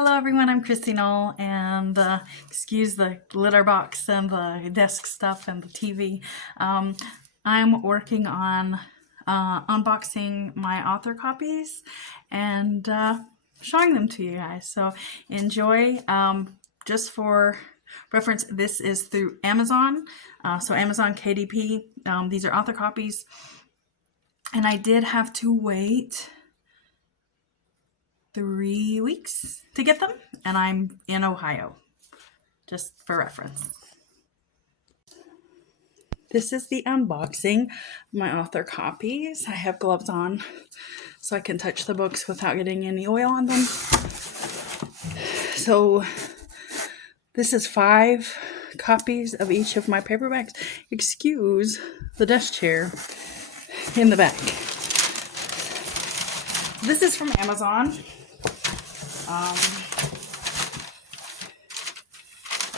Hello everyone, I'm Christy Knoll, and excuse the litter box and the desk stuff and the TV. I'm working on unboxing my author copies and showing them to you guys. So enjoy. Just for reference, this is through Amazon. So Amazon KDP. These are author copies. And I did have to wait 3 weeks to get them, and I'm in Ohio, just for reference. This is the unboxing of my author copies. I have gloves on so I can touch the books without getting any oil on them. So this is 5 copies of each of my paperbacks. Excuse the desk chair in the back. This is from Amazon.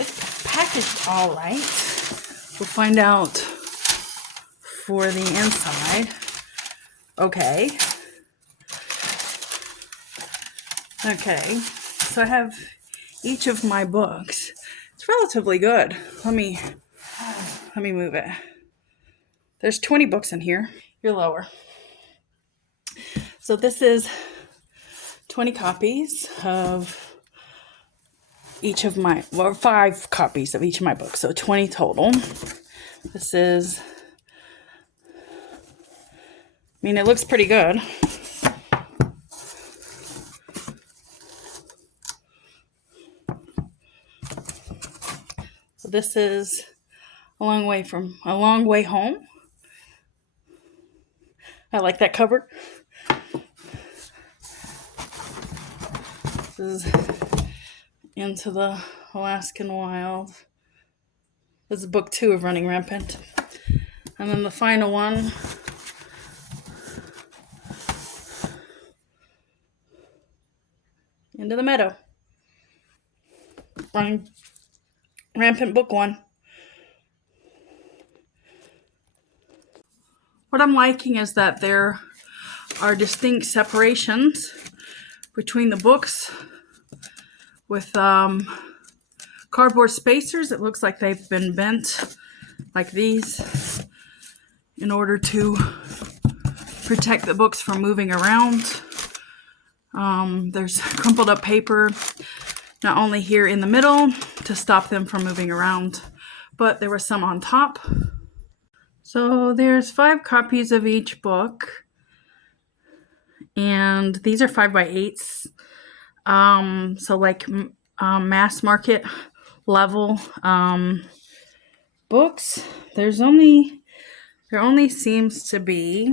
It's packaged all right. We'll find out for the inside. Okay, so I have each of my books. It's relatively good. Let me move it. There's 20 books in here. You're lower. So this is 20 copies of each of my, well, 5 copies of each of my books, so 20 total. This is, it looks pretty good. So this is A Long Way Home. I like that cover. This is Into the Alaskan Wild. This is book 2 of Running Rampant. And then the final one, Into the Meadow. Running Rampant book 1. What I'm liking is that there are distinct separations between the books with cardboard spacers. It looks like they've been bent like these in order to protect the books from moving around. There's crumpled up paper, not only here in the middle to stop them from moving around, but there was some on top. So there's 5 copies of each book, and these are 5x8s. So like mass market level books. There only seems to be,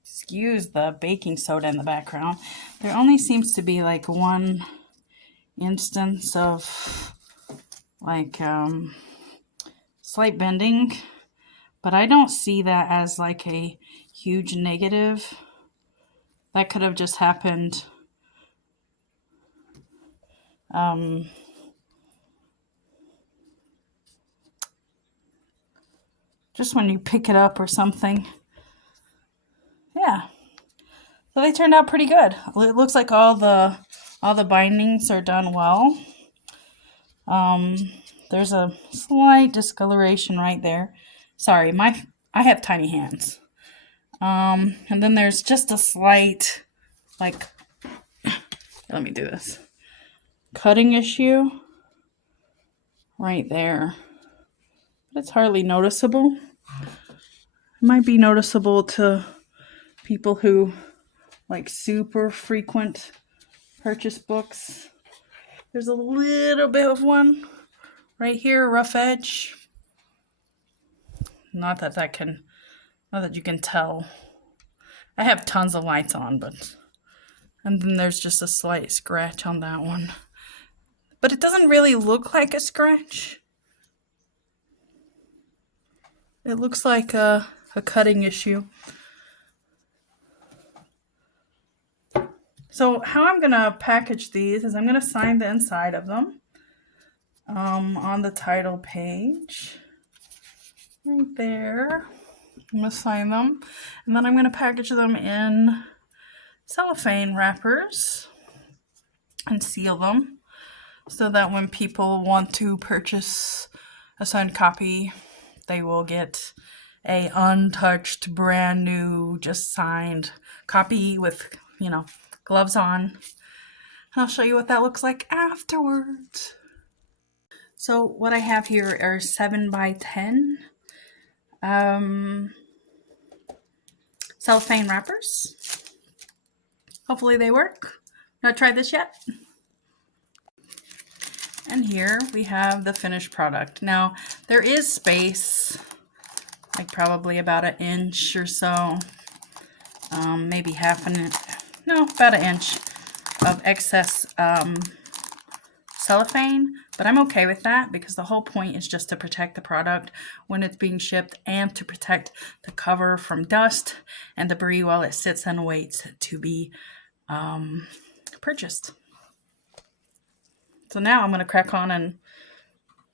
excuse the baking soda in the background, there only seems to be like one instance of like slight bending, but I don't see that as like a huge negative. That could have just happened just when you pick it up or something. Yeah, so they turned out pretty good. It looks like all the bindings are done well. There's a slight discoloration right there. Sorry, I have tiny hands. And then there's just a slight, like, let me do this, cutting issue right there. But it's hardly noticeable. It might be noticeable to people who like super frequent purchase books. There's a little bit of one right here, rough edge. Not that you can tell. I have tons of lights on, and then there's just a slight scratch on that one. But it doesn't really look like a scratch. It looks like a cutting issue. So how I'm going to package these is I'm going to sign the inside of them on the title page. Right there. I'm going to sign them. And then I'm going to package them in cellophane wrappers. and seal them so that when people want to purchase a signed copy, they will get a untouched, brand new, just signed copy with, gloves on. And I'll show you what that looks like afterwards. So what I have here are 7 by 10 cellophane wrappers. Hopefully they work. Not tried this yet. And here we have the finished product. Now there is space, like probably about an inch or so, maybe half an inch, no, about an inch of excess cellophane, but I'm okay with that because the whole point is just to protect the product when it's being shipped and to protect the cover from dust and debris while it sits and waits to be purchased. So now I'm going to crack on and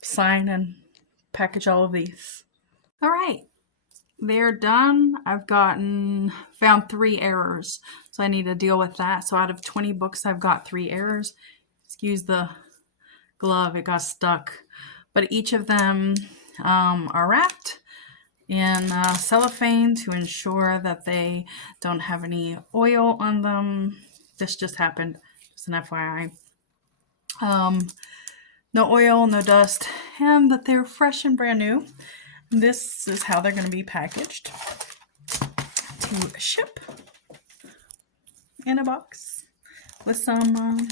sign and package all of these. All right, they're done. I've found 3 errors, so I need to deal with that. So out of 20 books, I've got 3 errors. Excuse the glove, it got stuck. But each of them are wrapped in cellophane to ensure that they don't have any oil on them. This just happened, just an FYI. No oil, no dust, and that they're fresh and brand new. This is how they're going to be packaged to ship in a box with some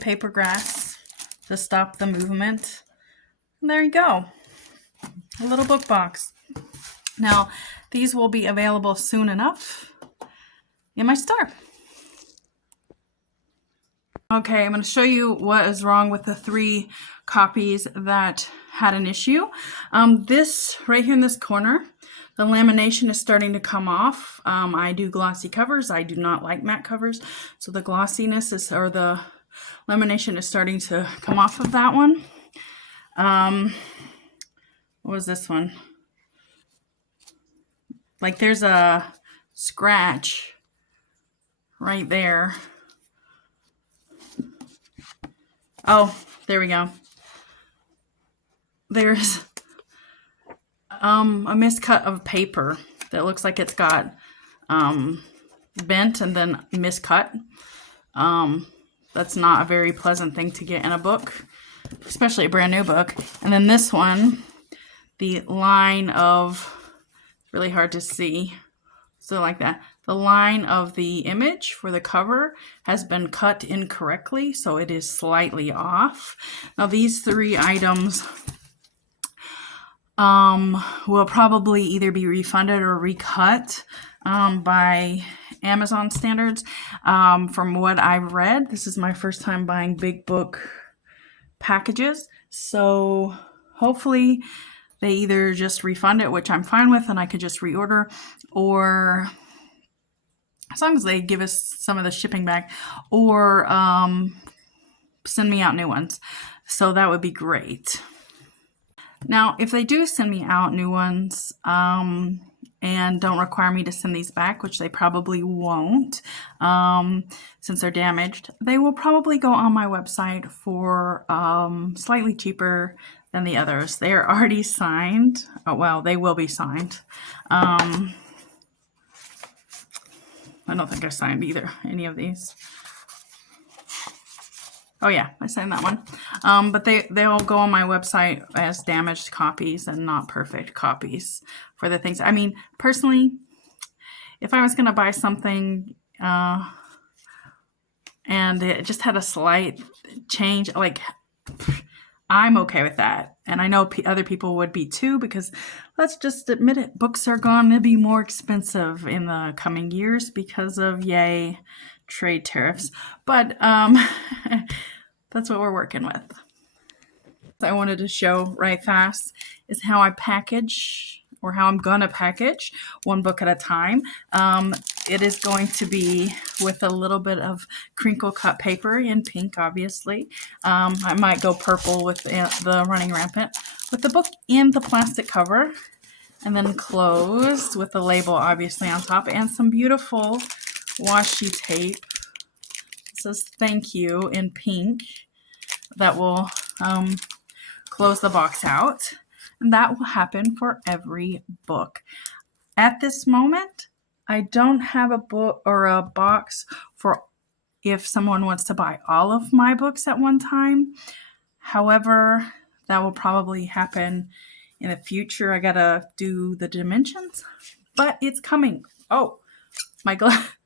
paper grass to stop the movement. And there you go, a little book box. Now these will be available soon enough in my store. Okay, I'm going to show you what is wrong with the 3 copies that had an issue. This right here in this corner, the lamination is starting to come off. I do glossy covers. I do not like matte covers, so the glossiness or the lamination is starting to come off of that one. What was this one? Like there's a scratch right there. Oh, there we go. There's a miscut of paper that looks like it's got bent and then miscut. That's not a very pleasant thing to get in a book, especially a brand new book. And then this one, the line of, really hard to see, so like that. The line of the image for the cover has been cut incorrectly, so it is slightly off. Now these 3 items will probably either be refunded or recut by Amazon standards. From what I've read, this is my first time buying big book packages, so hopefully they either just refund it, which I'm fine with, and I could just reorder, or as long as they give us some of the shipping back, or send me out new ones. So that would be great. Now, if they do send me out new ones and don't require me to send these back, which they probably won't since they're damaged, they will probably go on my website for slightly cheaper than the others. They are already signed. Oh, well, they will be signed. I don't think I signed any of these. Oh yeah, I signed that one. But they'll go on my website as damaged copies and not perfect copies for the things. I mean, personally, if I was going to buy something and it just had a slight change, like, I'm okay with that. And I know other people would be too, because let's just admit it, books are going to be more expensive in the coming years because of, yay, trade tariffs. But that's what we're working with. I wanted to show right fast is how I package, or how I'm gonna package one book at a time. It is going to be with a little bit of crinkle cut paper in pink, obviously. I might go purple with the Running Rampant, with the book in the plastic cover, and then closed with the label obviously on top, and some beautiful washi tape. It says thank you in pink. That will close the box out. And that will happen for every book. At this moment, I don't have a book or a box for if someone wants to buy all of my books at one time. However, that will probably happen in the future. I gotta do the dimensions, but it's coming. Oh, my glove.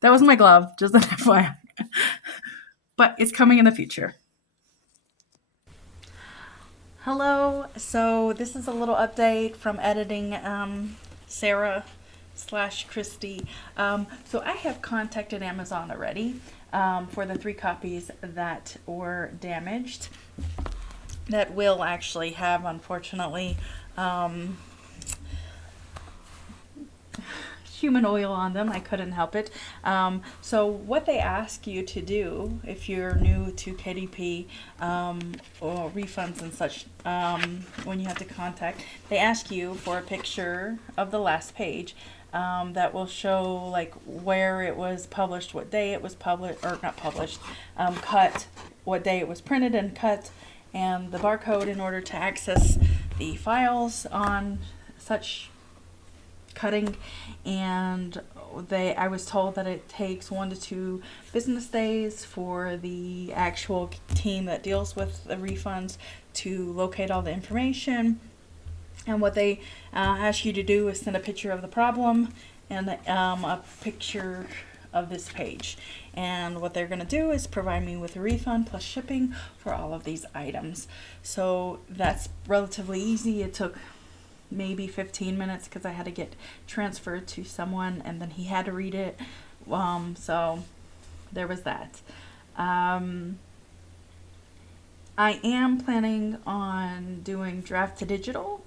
That was my glove, just an FYI. But it's coming in the future. Hello, so this is a little update from editing Sarah / Christy. So I have contacted Amazon already for the 3 copies that were damaged, that will actually have, unfortunately, human oil on them. I couldn't help it. So what they ask you to do if you're new to KDP or refunds and such, when you have to contact, they ask you for a picture of the last page that will show like where it was published, what day it was published, or not published, cut, what day it was printed and cut, and the barcode in order to access the files on such cutting. And I was told that it takes 1 to 2 business days for the actual team that deals with the refunds to locate all the information. And what they ask you to do is send a picture of the problem and a picture of this page. And what they're going to do is provide me with a refund plus shipping for all of these items. So that's relatively easy. It took maybe 15 minutes because I had to get transferred to someone and then he had to read it. So there was that. I am planning on doing draft to digital.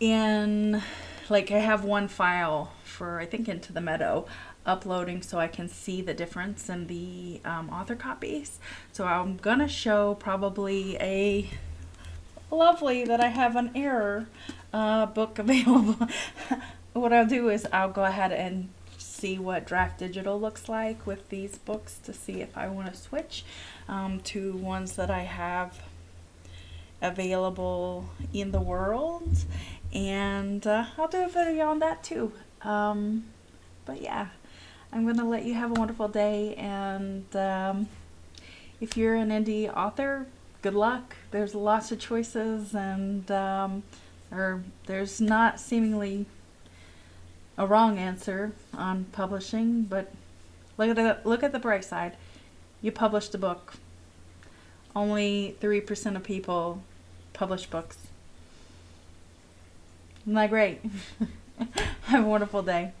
In like I have one file for I think Into the Meadow uploading so I can see the difference in the author copies. So I'm gonna show probably a lovely that I have an error book available. What I'll do is I'll go ahead and see what draft digital looks like with these books to see if I want to switch to ones that I have available in the world, and I'll do a video on that too. But yeah, I'm gonna let you have a wonderful day, and if you're an indie author, good luck. There's lots of choices, and there's not seemingly a wrong answer on publishing, but look at the bright side. You published a book. Only 3% of people publish books. Isn't that great? Have a wonderful day.